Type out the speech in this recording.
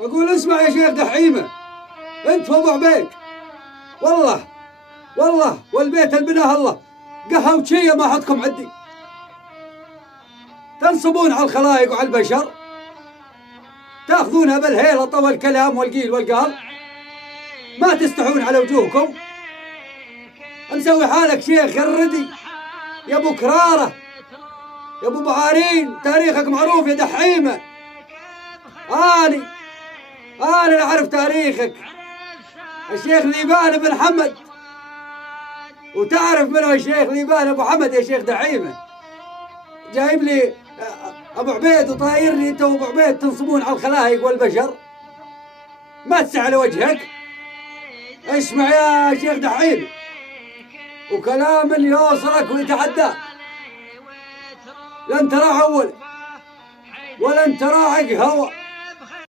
أقول اسمع يا شيخ دحيمة، أنت وأبو عبيد، والله والبيت اللي بناه الله قهوتشية ما حدكم عدي، تنصبون على الخلائق وعلى البشر، تاخذونها بالهيلطة والكلام والقيل والقال، ما تستحون على وجوهكم. مسوي حالك شيخ غردي يا ابو كرارة، يا ابو بعارين، تاريخك معروف يا دحيمة. أنا أعرف تاريخك، الشيخ ذيبان بن حمد، وتعرف منه الشيخ ذيبان أبو حمد يا شيخ دحيمة. جايب لي أبو عبيد وطايرني أنت وأبو عبيد تنصبون على الخلائق والبشر، ما تسعى لوجهك. اسمع يا شيخ دحيمة، وكلام اللي يوصلك ويتعداك، لن ترى أول ولن ترى عق هوى.